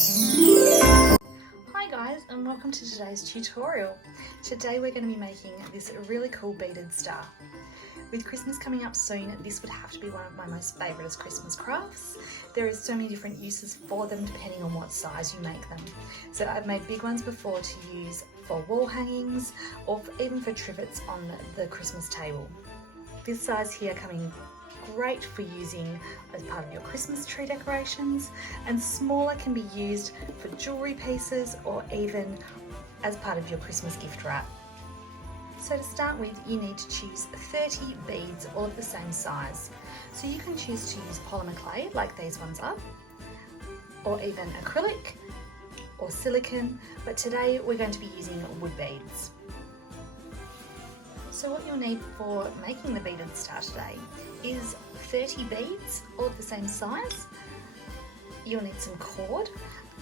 Hi guys, and welcome to today's tutorial. Today we're going to be making this really cool beaded star. With Christmas coming up soon, this would have to be one of my most favourite Christmas crafts. There are so many different uses for them depending on what size you make them. So I've made big ones before to use for wall hangings or even for trivets on the Christmas table. This size here coming great for using as part of your Christmas tree decorations, and smaller can be used for jewellery pieces or even as part of your Christmas gift wrap. So to start with, you need to choose 30 beads, all of the same size. So you can choose to use polymer clay like these ones are, or even acrylic or silicone, but today we're going to be using wood beads. So what you'll need for making the beaded star today is 30 beads, all of the same size. You'll need some cord.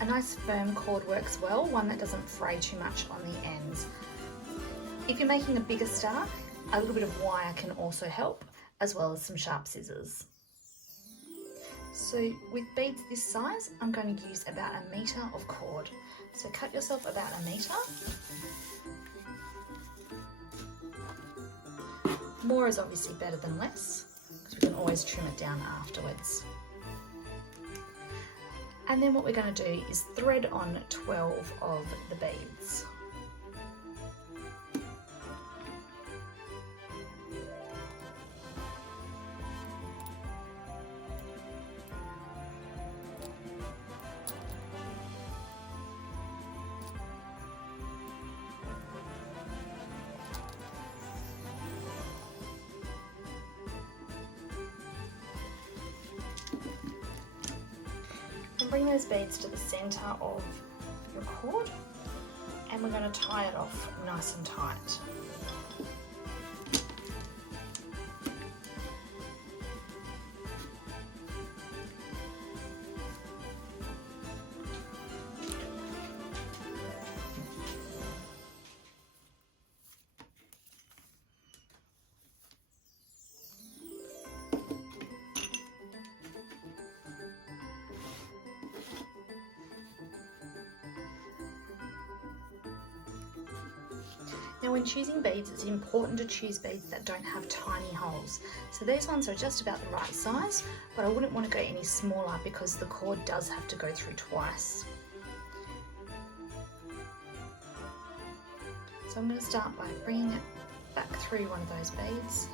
A nice firm cord works well, one that doesn't fray too much on the ends. If you're making a bigger star, a little bit of wire can also help, as well as some sharp scissors. So with beads this size, I'm going to use about 1 metre of cord. So cut yourself about 1 metre. More is obviously better than less, because we can always trim it down afterwards. And then what we're going to do is thread on 12 of the beads. And bring those beads to the centre of your cord, and we're going to tie it off nice and tight. Now when choosing beads, it's important to choose beads that don't have tiny holes. So these ones are just about the right size, but I wouldn't want to go any smaller because the cord does have to go through twice. So I'm going to start by bringing it back through one of those beads.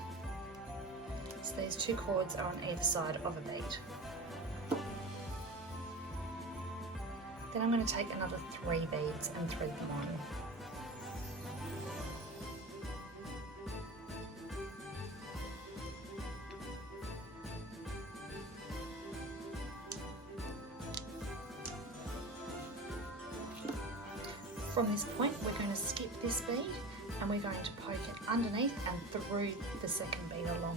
So these two cords are on either side of a bead. Then I'm going to take another 3 beads and thread them on. From this point, we're going to skip this bead and we're going to poke it underneath and through the second bead along.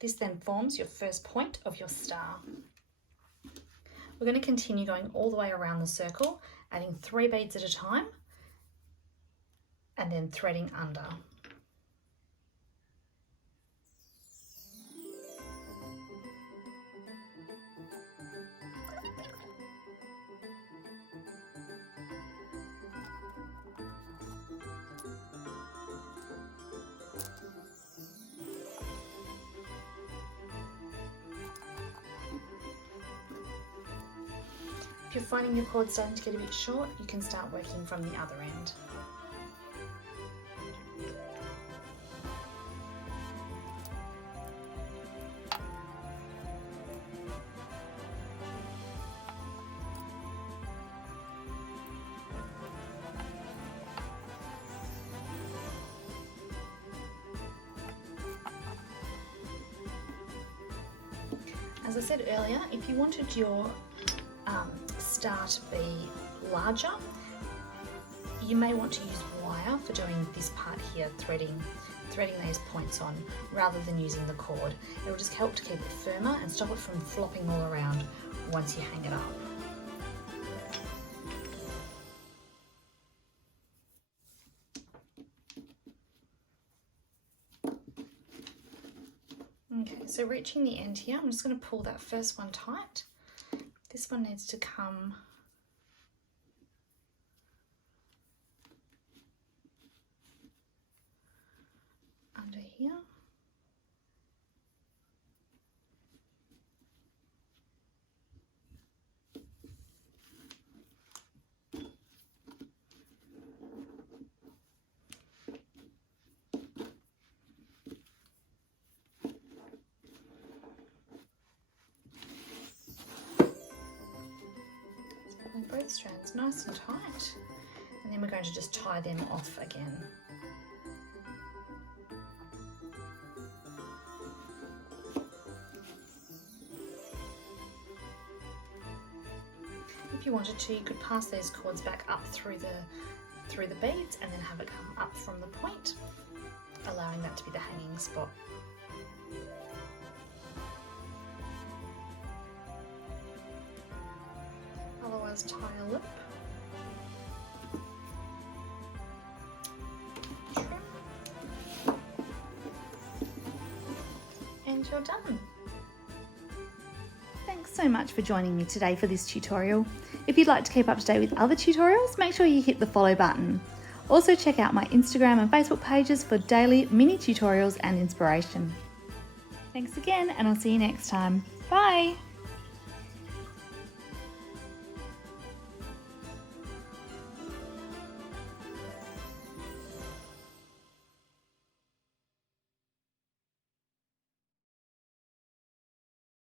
This then forms your first point of your star. We're going to continue going all the way around the circle, adding 3 beads at a time and then threading under. If you're finding your cord starting to get a bit short, you can start working from the other end. As I said earlier, if you wanted your star to be larger, you may want to use wire for doing this part here, threading these points on rather than using the cord. It will just help to keep it firmer and stop it from flopping all around once you hang it up. Okay, so reaching the end here, I'm just going to pull that first one tight. This one needs to come under here. Both strands nice and tight, and then we're going to just tie them off again. If you wanted to, you could pass those cords back up through the beads and then have it come up from the point, allowing that to be the hanging spot. Otherwise, tie a loop, trim, and you're done. Thanks so much for joining me today for this tutorial. If you'd like to keep up to date with other tutorials, make sure you hit the follow button. Also check out my Instagram and Facebook pages for daily mini tutorials and inspiration. Thanks again, and I'll see you next time. Bye!